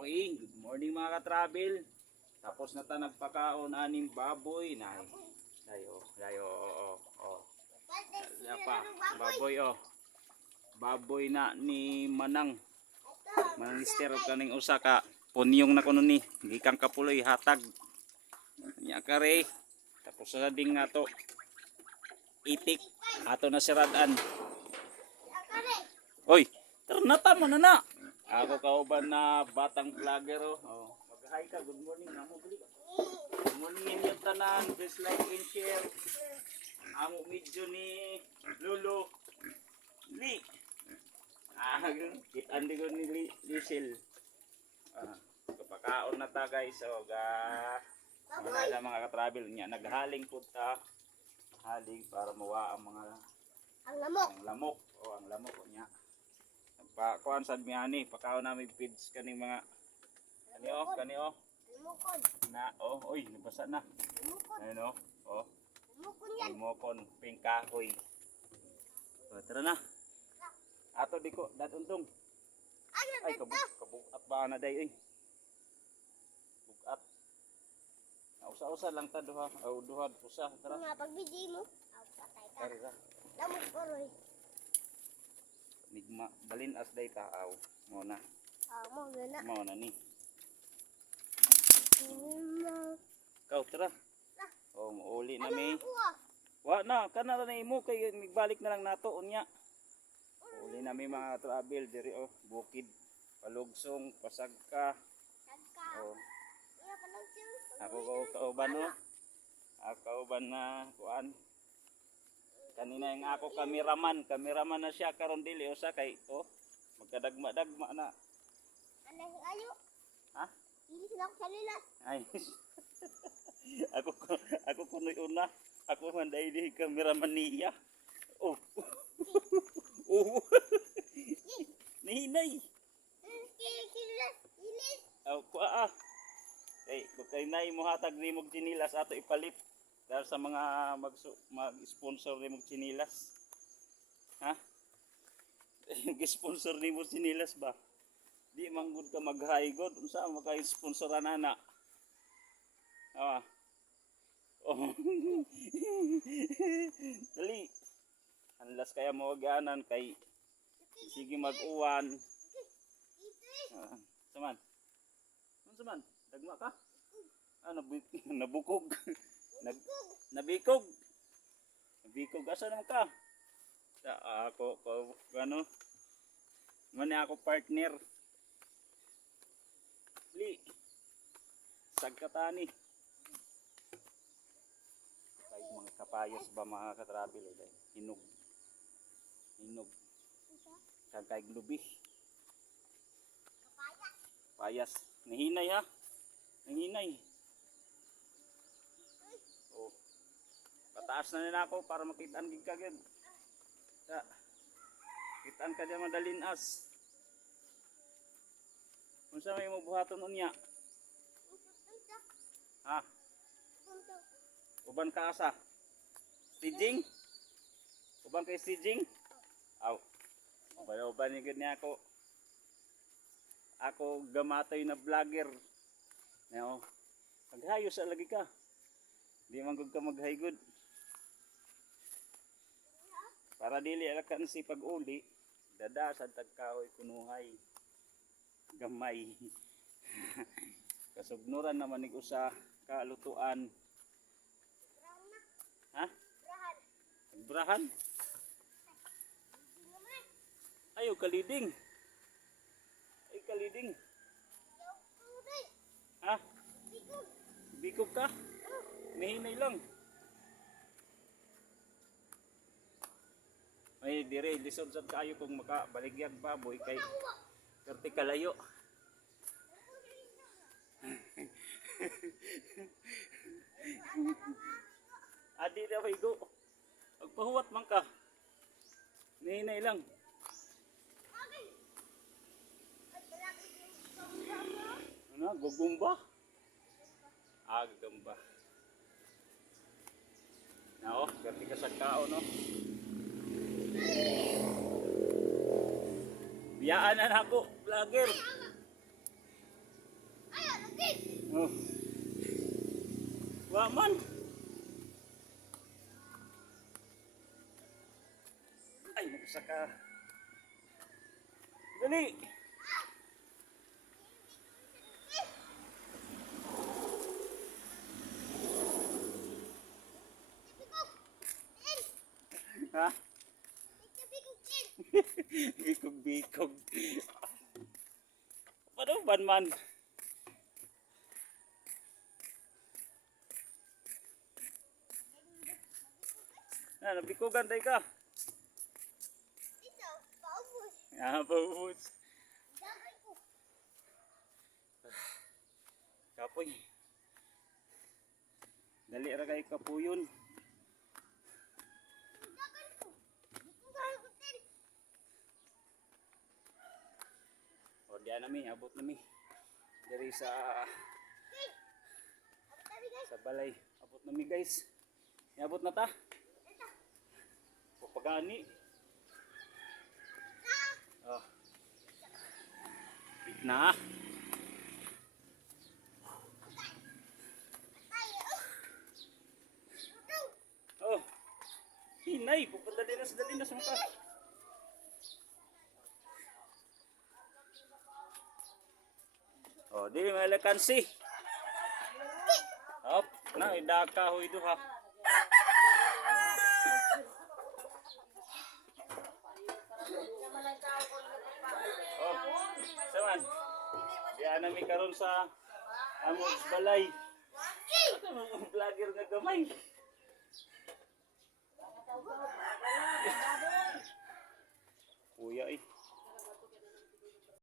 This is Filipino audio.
Okay, good morning mga ka-travel. Tapos na ta nagpakaon aning baboy na. Dayo, dayo, oo, oo. Daya pa, baboy oh. Baboy na ni Manang. Manang kaning usa ka punyong na kuno ni. Gikang kapuloy hatag. Nya kare. Tapos na ding nga to. Itik. Ato na siradan. Oy, mo na na. Ako kauban na batang vlogger oh. oh. Mag-hi ka, good morning. Amo bali ka. Good morning inyong tanan. Please like and share. Amo medyo ni Lolo. Li. Ah, kitan di ko ni Li, Lisil. Ah, kapakaon na ta guys. So, ga mga mga ka-travel niya naghaling po ta haling para mawa ang mga Ang lamok. ang lamok o ang lamok niya pa kuan sad mi ani pakaon namin feeds kaning mga kani o kani o Lumukon. na oh oy nabasa na. Lumukon. ayun oh Lumukon yan. limokon ping kahoy. O tara na. Ato di ko daduntong Ano ay kabuk kabukat ba na day oy? Bukat. Usa-usa lang ta duha. O duha usa tara. Mga pagbidi mo. Aw, patay ka. tara Lamok ko roy. Nigma balin as day taaw mo na Aw, mo gana. mo na ni Ano? Ikaw, tara. O, mauli na mi. Kuha. Wa na, kana na imo kay migbalik na lang nato unya. Uli na mi mga travel diri oh, bukid, palugsong, pasagka. Sagka. Oh, ako ko kauban no. Ako kauban na kuan. Kanina yung ako kameraman, kameraman na siya karon dili usa kay oh, magkadagma-dagma na. Ano ayo? Ha? Hindi sila lilas. Ay. ako ko- ako kunoy una. Ako man dai di cameraman niya. Oh. oh. Nihinay. Kililas. Ilis. Aw ko ah. Kay ko kay nay mo hatag ni mog chinilas ato ipalit dahil sa mga mag mag-sponsor ni mog chinilas. Ha? Mag-sponsor ni mo chinilas ba? Di man gud ka mag-high god unsa maka-sponsoran ana? Ah. Oh. Dali. Unless kaya mo ganan kay sige mag-uwan. Ah, saman. Ano saman? Dagma ka? Ah, nabu nabukog. Ka? Sa ako ko ano? Man ako partner. Li. Sagkatani. Kahit mga kapayos ba mga katravel eh, hinog. Hinog. Kagkay lubi. Kapaya. Payas. Nahinay ha. Nahinay. Pataas na nila ako para makitaan gid ka gid. Sa. Kitaan ka diyan madalin as. Unsa may mo buhaton unya? Ha? Uban ka asa? Staging? Uban kay staging? Aw. Uban-uban ni gid niya ako. Ako gamatoy na vlogger. Nao. Maghayos sa lagi ka. Di man gud ka maghaygood. Para dili ala kan si pag-uli, dada sa tagkahoy kunuhay. Gamay. Kasugnuran naman nig usa kalutuan. Ha? Brahan. Brahan? Ayo kaliding. Ay kaliding. Ha? Bikog. Bikog ka? Nahinay lang. Ay, dire, lisod sad kayo kung makabaligyag baboy kay perti kalayo. Adi na go. Magpahuwat man ka. Nahinay lang. Ano? Gugumba? Ah, gugumba. Nao, ganti ka sa kao, no? Biyaan na ako, vlogger. Oh. Wa man. Ay, nagsa ka. Dali. Ha? Bikog-bikog. Paano ban man? Ah, nabikogan tayo ka. Ito, paubos. Ah, paubos. Kapoy. Dali ra kay kapuyon. Dagay ko. Dito ka hotel. O diyan nami, abot nami. Diri sa sa balay. Abot nami guys. Abot na ta. Papagani. Ah. Oh. Na. Tayo. Ito. Oh. Hinay, pupunta din na sa dali na sa mata. Oh, di may lakansi. Hop, na idaka ho ito ha. Oh, saman. Diyan nami karon sa Amos Balay. Mga vlogger nga gamay. Kuya eh.